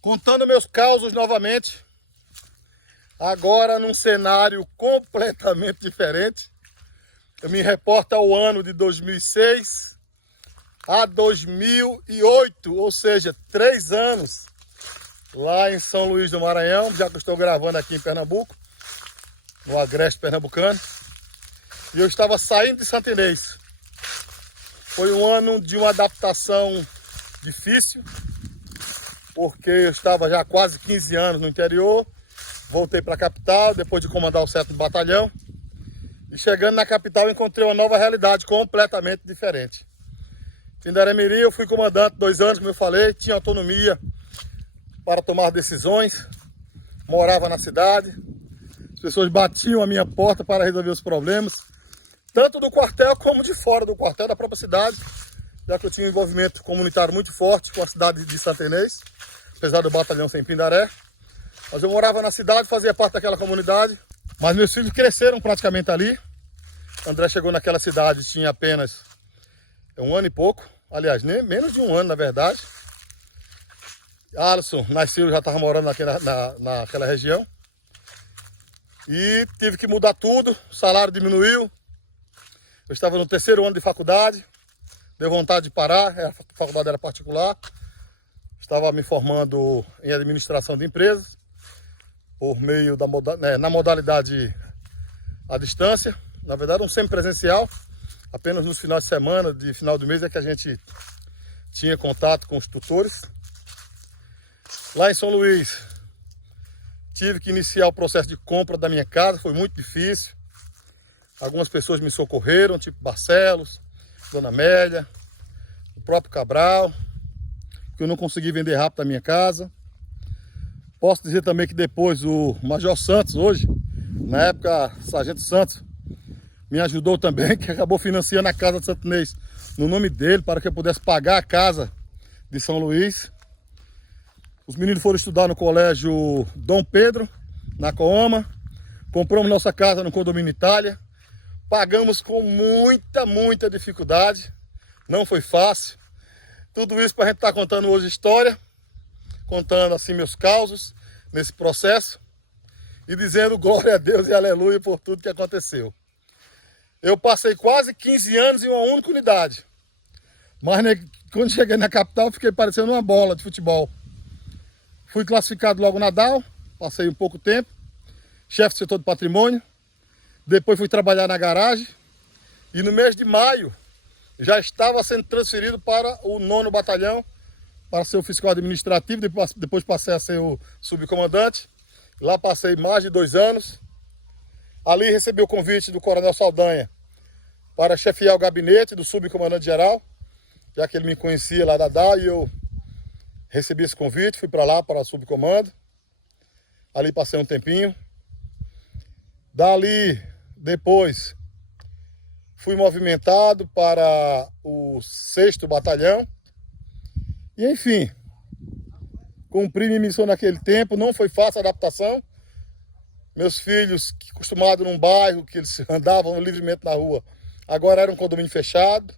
Contando meus causos novamente, agora num cenário completamente diferente. Eu me reporto ao ano de 2006 a 2008, ou seja, 3 anos lá em São Luís do Maranhão, já que eu estou gravando aqui em Pernambuco, no Agreste Pernambucano. E eu estava saindo de Santa Inês. Foi um ano de uma adaptação difícil, porque eu estava já há quase 15 anos no interior, voltei para a capital, depois de comandar o 7º Batalhão, e chegando na capital encontrei uma nova realidade completamente diferente. Em Pindaré-Mirim eu fui comandante 2 anos, como eu falei, tinha autonomia para tomar decisões, morava na cidade, as pessoas batiam a minha porta para resolver os problemas, tanto do quartel como de fora do quartel, da própria cidade, já que eu tinha um envolvimento comunitário muito forte com a cidade de Santa Inês, apesar do batalhão ser em Pindaré. Mas eu morava na cidade, fazia parte daquela comunidade, mas meus filhos cresceram praticamente ali. André chegou naquela cidade, tinha apenas 1 ano e pouco, aliás, nem menos de 1 ano na verdade. Alisson nasceu, já estava morando naquela região. E tive que mudar tudo, o salário diminuiu. Eu estava no 3º ano de faculdade, deu vontade de parar, a faculdade era particular. Estava me formando em administração de empresas, por meio na modalidade à distância. Na verdade, um semipresencial, apenas nos finais de semana, de final do mês, é que a gente tinha contato com os tutores. Lá em São Luís, tive que iniciar o processo de compra da minha casa, foi muito difícil. Algumas pessoas me socorreram, tipo Barcelos, Dona Amélia, o próprio Cabral, que eu não consegui vender rápido a minha casa. Posso dizer também que depois o Major Santos, hoje, na época Sargento Santos, me ajudou também, que acabou financiando a casa de Santa Inês no nome dele, para que eu pudesse pagar a casa de São Luís. Os meninos foram estudar no colégio Dom Pedro, na Coama. Compramos nossa casa no condomínio Itália. Pagamos com muita dificuldade. Não foi fácil. Tudo isso para a gente estar contando hoje história, contando assim meus causos nesse processo e dizendo glória a Deus e aleluia por tudo que aconteceu. Eu passei quase 15 anos em uma única unidade, mas quando cheguei na capital fiquei parecendo uma bola de futebol. Fui classificado logo na DAO, passei um pouco tempo, chefe do setor de patrimônio, depois fui trabalhar na garagem e no mês de maio já estava sendo transferido para o 9º Batalhão, para ser o fiscal administrativo, depois passei a ser o subcomandante. Lá passei mais de 2 anos. Ali recebi o convite do Coronel Saldanha para chefiar o gabinete do subcomandante-geral, já que ele me conhecia lá da DA, e eu recebi esse convite, fui para lá, para o subcomando. Ali passei um tempinho. Dali, depois, fui movimentado para o 6º Batalhão. E, enfim, cumpri minha missão naquele tempo. Não foi fácil a adaptação. Meus filhos, que acostumados num bairro, que eles andavam livremente na rua, agora era um condomínio fechado.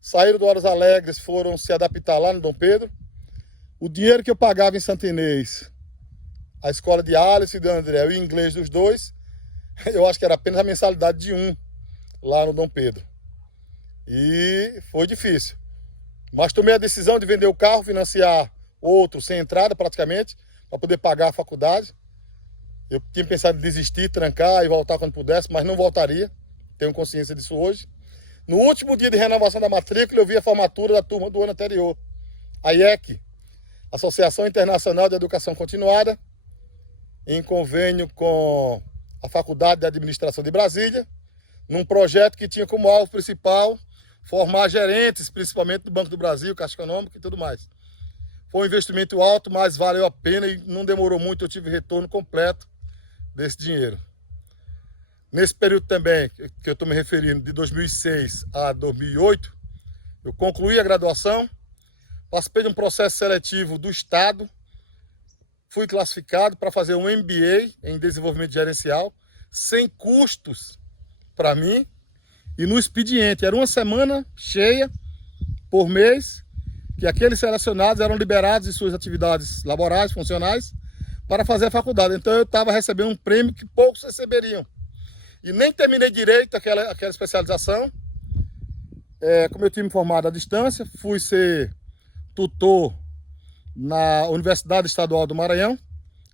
Saíram do Horas Alegres, foram se adaptar lá no Dom Pedro. O dinheiro que eu pagava em Santa Inês, a escola de Alisson e de André, o inglês dos dois, eu acho que era apenas a mensalidade de um lá no Dom Pedro. E foi difícil. Mas tomei a decisão de vender o carro, financiar outro sem entrada praticamente, para poder pagar a faculdade. Eu tinha pensado em desistir, trancar e voltar quando pudesse, mas não voltaria. Tenho consciência disso hoje. No último dia de renovação da matrícula, eu vi a formatura da turma do ano anterior. A IEC, Associação Internacional de Educação Continuada, em convênio com a Faculdade de Administração de Brasília, num projeto que tinha como alvo principal formar gerentes, principalmente do Banco do Brasil, Caixa Econômica e tudo mais. Foi um investimento alto, mas valeu a pena e não demorou muito, eu tive retorno completo desse dinheiro. Nesse período também, que eu estou me referindo, de 2006 a 2008, eu concluí a graduação, participei de um processo seletivo do Estado, fui classificado para fazer um MBA em desenvolvimento gerencial, sem custos para mim, e no expediente. Era uma semana cheia por mês, que aqueles selecionados eram liberados de suas atividades laborais, funcionais, para fazer a faculdade. Então eu estava recebendo um prêmio que poucos receberiam. E nem terminei direito aquela especialização. Como eu tinha me formado à distância, fui ser tutor na Universidade Estadual do Maranhão,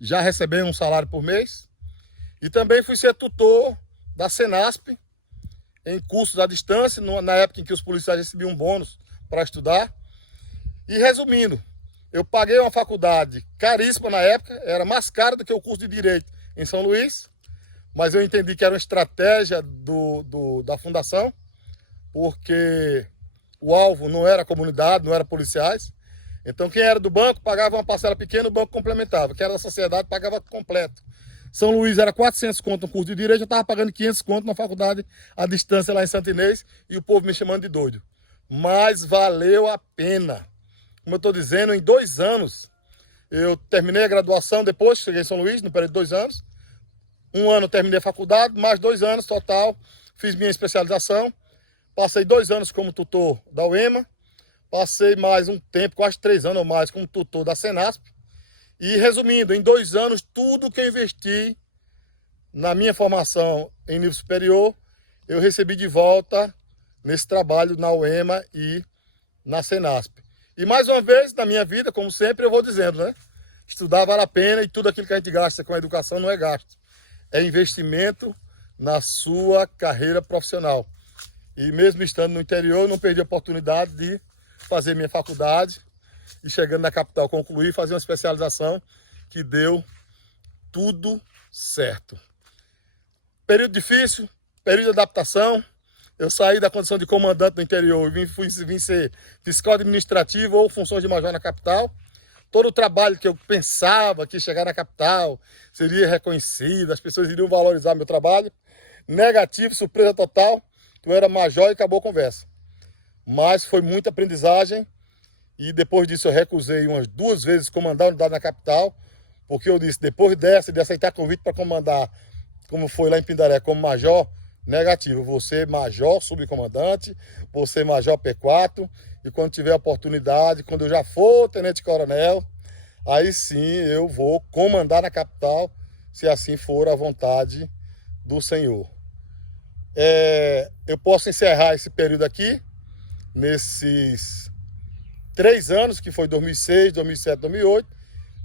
já recebendo um salário por mês. E também fui ser tutor da Senasp, em cursos à distância, na época em que os policiais recebiam um bônus para estudar. E resumindo, eu paguei uma faculdade caríssima na época, era mais cara do que o curso de Direito em São Luís, mas eu entendi que era uma estratégia da fundação, porque o alvo não era a comunidade, não era policiais. Então quem era do banco pagava uma parcela pequena, o banco complementava. Quem era da sociedade pagava completo. São Luís era 400 conto no curso de Direito, eu estava pagando 500 conto na faculdade à distância lá em Santo Inês, e o povo me chamando de doido. Mas valeu a pena. Como eu estou dizendo, em 2 anos, eu terminei a graduação, depois cheguei em São Luís, no período de 2 anos. 1 ano terminei a faculdade, mais 2 anos total, fiz minha especialização. Passei 2 anos como tutor da UEMA, passei mais um tempo, quase 3 anos ou mais, como tutor da Senasp. E resumindo, em 2 anos, tudo que eu investi na minha formação em nível superior, eu recebi de volta nesse trabalho na UEMA e na Senasp. E mais uma vez, na minha vida, como sempre, eu vou dizendo, né? Estudar vale a pena e tudo aquilo que a gente gasta com a educação não é gasto. É investimento na sua carreira profissional. E mesmo estando no interior, eu não perdi a oportunidade de fazer minha faculdade e chegando na capital concluir, fazer uma especialização que deu tudo certo. Período difícil, período de adaptação. Eu saí da condição de comandante do interior e vim ser fiscal administrativo ou funções de major na capital. Todo o trabalho que eu pensava que chegar na capital seria reconhecido, as pessoas iriam valorizar meu trabalho. Negativo, surpresa total. Eu era major e acabou a conversa. Mas foi muita aprendizagem. E depois disso eu recusei umas 2 vezes comandar a unidade na capital, porque eu disse, depois de aceitar convite para comandar, como foi lá em Pindaré, como major, negativo. Vou ser major subcomandante, vou ser major P4, e quando tiver oportunidade, quando eu já for tenente-coronel, aí sim eu vou comandar na capital, se assim for a vontade do Senhor. Eu posso encerrar esse período aqui, nesses 3 anos, que foi 2006, 2007, 2008,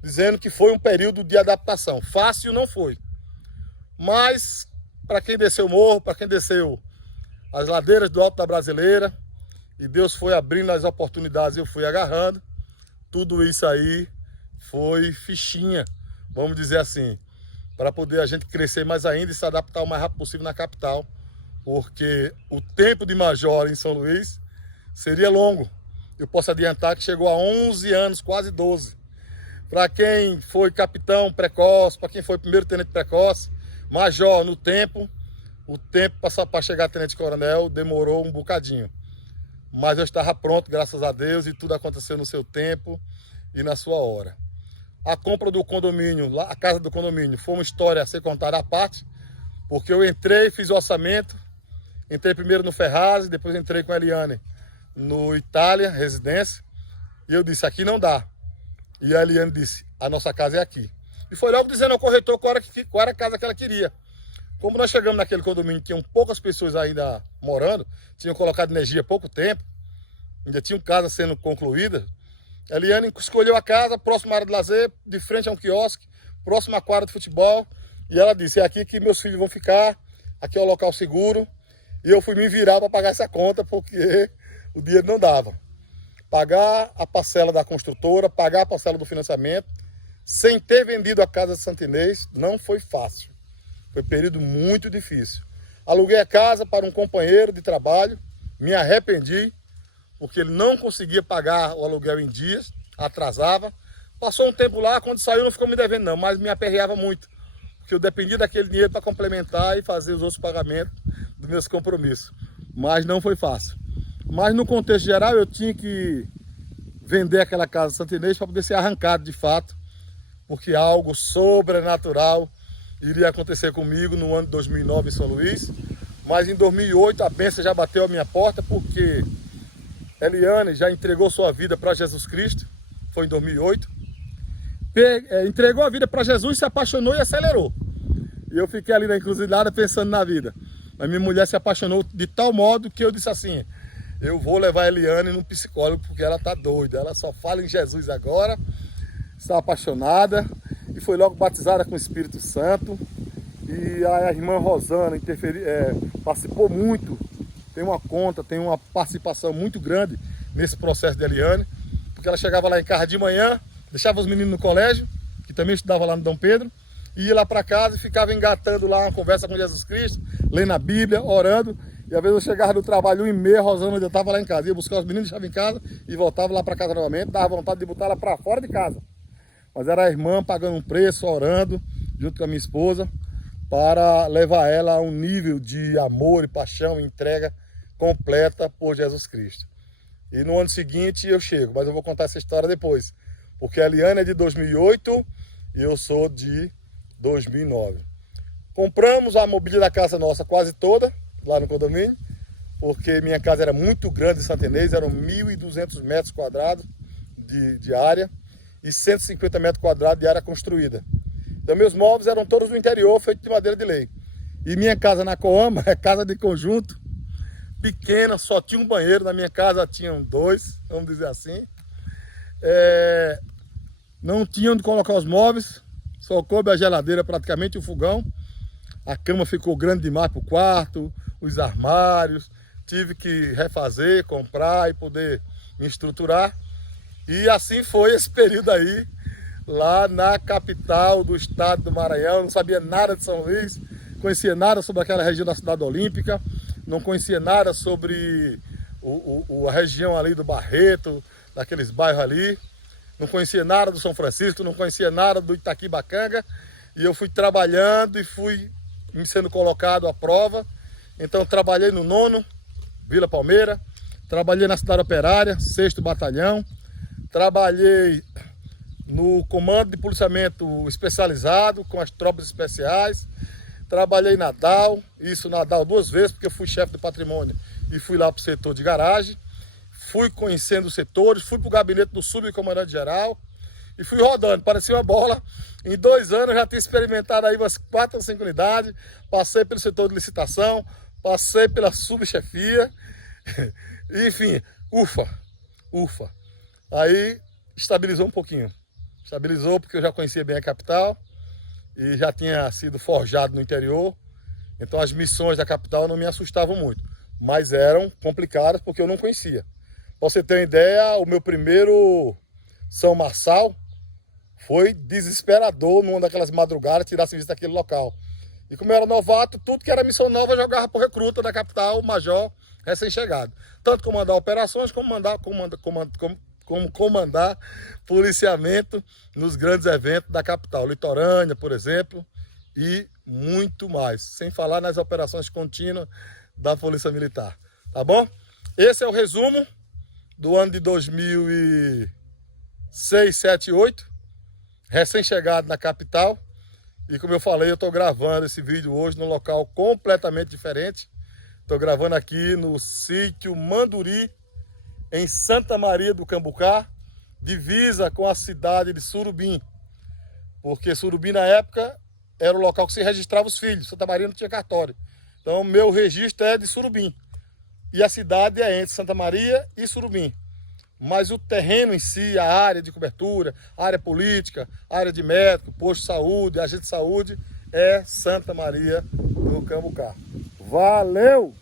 dizendo que foi um período de adaptação. Fácil não foi. Mas, para quem desceu o morro, para quem desceu as ladeiras do Alto da Brasileira, e Deus foi abrindo as oportunidades e eu fui agarrando, tudo isso aí foi fichinha, vamos dizer assim, para poder a gente crescer mais ainda e se adaptar o mais rápido possível na capital, porque o tempo de major em São Luís seria longo. Eu posso adiantar que chegou a 11 anos, quase 12. Para quem foi capitão precoce, para quem foi primeiro tenente precoce, major no tempo, o tempo para chegar a tenente-coronel demorou um bocadinho. Mas eu estava pronto, graças a Deus, e tudo aconteceu no seu tempo e na sua hora. A compra do condomínio, a casa do condomínio, foi uma história a ser contada à parte, porque eu entrei, fiz o orçamento, entrei primeiro no Ferraz, depois entrei com a Eliane no Itália, residência, e eu disse, aqui não dá. E a Eliane disse, a nossa casa é aqui. E foi logo dizendo ao corretor qual era a casa que ela queria. Como nós chegamos naquele condomínio, tinham poucas pessoas ainda morando, tinham colocado energia há pouco tempo, ainda tinham casas sendo concluídas, a Eliane escolheu a casa, próxima à área de lazer, de frente a um quiosque, próxima à quadra de futebol, e ela disse, é aqui que meus filhos vão ficar, aqui é o local seguro, e eu fui me virar para pagar essa conta, porque o dinheiro não dava. Pagar a parcela da construtora, pagar a parcela do financiamento, sem ter vendido a casa de Santo Inês, não foi fácil. Foi um período muito difícil. Aluguei a casa para um companheiro de trabalho, me arrependi, porque ele não conseguia pagar o aluguel em dias, atrasava. Passou um tempo lá, quando saiu não ficou me devendo não, mas me aperreava muito, porque eu dependia daquele dinheiro para complementar e fazer os outros pagamentos dos meus compromissos. Mas não foi fácil. Mas no contexto geral eu tinha que vender aquela casa de Santo Inês para poder ser arrancado de fato, porque algo sobrenatural iria acontecer comigo no ano de 2009 em São Luís. Mas em 2008 a bênção já bateu a minha porta, porque Eliane já entregou sua vida para Jesus Cristo, foi em 2008. Entregou a vida para Jesus, se apaixonou e acelerou. E eu fiquei ali na encruzilhada pensando na vida. Mas minha mulher se apaixonou de tal modo que eu disse assim, eu vou levar a Eliane num psicólogo porque ela tá doida. Ela só fala em Jesus agora, está apaixonada e foi logo batizada com o Espírito Santo. E a irmã Rosana participou muito, tem uma conta, tem uma participação muito grande nesse processo de Eliane, porque ela chegava lá em casa de manhã, deixava os meninos no colégio, que também estudava lá no Dom Pedro, e ia lá para casa e ficava engatando lá uma conversa com Jesus Cristo, lendo a Bíblia, orando. E às vezes eu chegava do trabalho 1h30, a Rosana já estava lá em casa, ia buscar os meninos, deixava em casa e voltava lá para casa novamente, dava vontade de botar ela para fora de casa. Mas era a irmã pagando um preço, orando, junto com a minha esposa, para levar ela a um nível de amor e paixão e entrega completa por Jesus Cristo. E no ano seguinte eu chego, mas eu vou contar essa história depois, porque a Eliane é de 2008 e eu sou de 2009. Compramos a mobília da casa nossa quase toda, lá no condomínio, porque minha casa era muito grande em Santa Inês, eram 1.200 metros quadrados de área e 150 metros quadrados de área construída. Então meus móveis eram todos do interior, feitos de madeira de lei. E minha casa na Coama é casa de conjunto, pequena, só tinha um banheiro, na minha casa tinham 2, vamos dizer assim. Não tinha onde colocar os móveis, só coube a geladeira praticamente, o fogão. A cama ficou grande demais para o quarto, os armários, tive que refazer, comprar e poder me estruturar. E assim foi esse período aí, lá na capital do estado do Maranhão. Não sabia nada de São Luís, conhecia nada sobre aquela região da Cidade Olímpica, não conhecia nada sobre a região ali do Barreto, daqueles bairros ali, não conhecia nada do São Francisco, não conhecia nada do Itaquibacanga, e eu fui trabalhando e fui me sendo colocado à prova. Então trabalhei no 9º, Vila Palmeira, trabalhei na Cidade Operária, 6º Batalhão, trabalhei no Comando de Policiamento Especializado, com as tropas especiais, trabalhei na DAO, isso na DAO 2 vezes, porque eu fui chefe de patrimônio e fui lá para o setor de garagem, fui conhecendo os setores, fui para o gabinete do subcomandante-geral e fui rodando, parecia uma bola. Em 2 anos eu já tinha experimentado aí umas 4 ou 5 unidades, passei pelo setor de licitação, passei pela subchefia, enfim, ufa. Aí estabilizou um pouquinho. Estabilizou porque eu já conhecia bem a capital e já tinha sido forjado no interior. Então as missões da capital não me assustavam muito, mas eram complicadas porque eu não conhecia. Pra você ter uma ideia, o meu primeiro São Marçal foi desesperador numa daquelas madrugadas, tirar serviço daquele local. E como eu era novato, tudo que era missão nova eu jogava pro recruta da capital, major, recém-chegado. Tanto comandar operações, como comandar policiamento nos grandes eventos da capital. Litorânea, por exemplo, e muito mais. Sem falar nas operações contínuas da Polícia Militar. Tá bom? Esse é o resumo do ano de 2006, 7, 8. Recém-chegado na capital. E como eu falei, eu estou gravando esse vídeo hoje num local completamente diferente. Estou gravando aqui no sítio Manduri, em Santa Maria do Cambucá, divisa com a cidade de Surubim. Porque Surubim, na época, era o local que se registrava os filhos. Santa Maria não tinha cartório. Então, meu registro é de Surubim. E a cidade é entre Santa Maria e Surubim. Mas o terreno em si, a área de cobertura, a área política, a área de médico, posto de saúde, agente de saúde, é Santa Maria do Cambucá. Valeu!